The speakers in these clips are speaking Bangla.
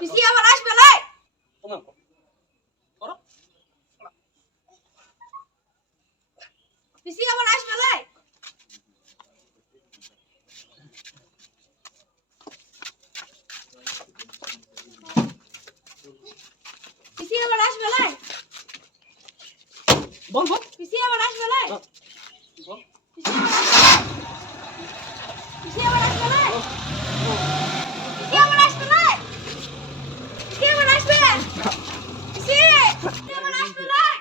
পিসি আবার আসবে লাই প্রণাম করো। পিসি আবার আসবে লাই পিসি আবার আসবে লাই বল বল পিসি আবার আসবে লাই বল পিসি আবার আসবে লাই পিসি আবার আসবে লাই পিসি আবার আসবে পিসি পিসি আবার আসবে লাই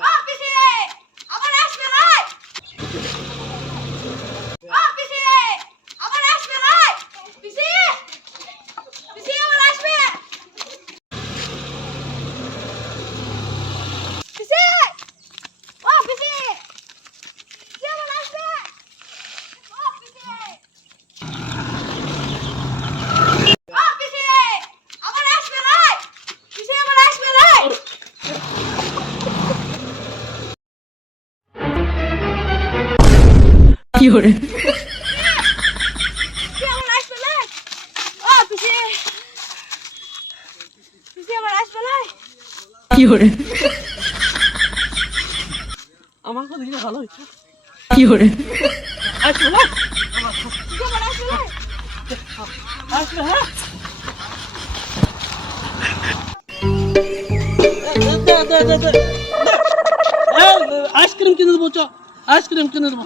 ও পিসি আবার আসবে লাই ও পিসি আবার আসবে লাই পিসি পিসি আবার আসবে পিসি ও পিসি পিসি আবার আসবে ও পিসি ও পিসি আবার আসবে লাই পিসি আবার আসবে লাই পিসি আবার আসবে লাই আমার কথা দিলে ভালো দে, দে। এই, আইসক্রিম কিনে দেবো চ। আইসক্রিম কিনে দেবো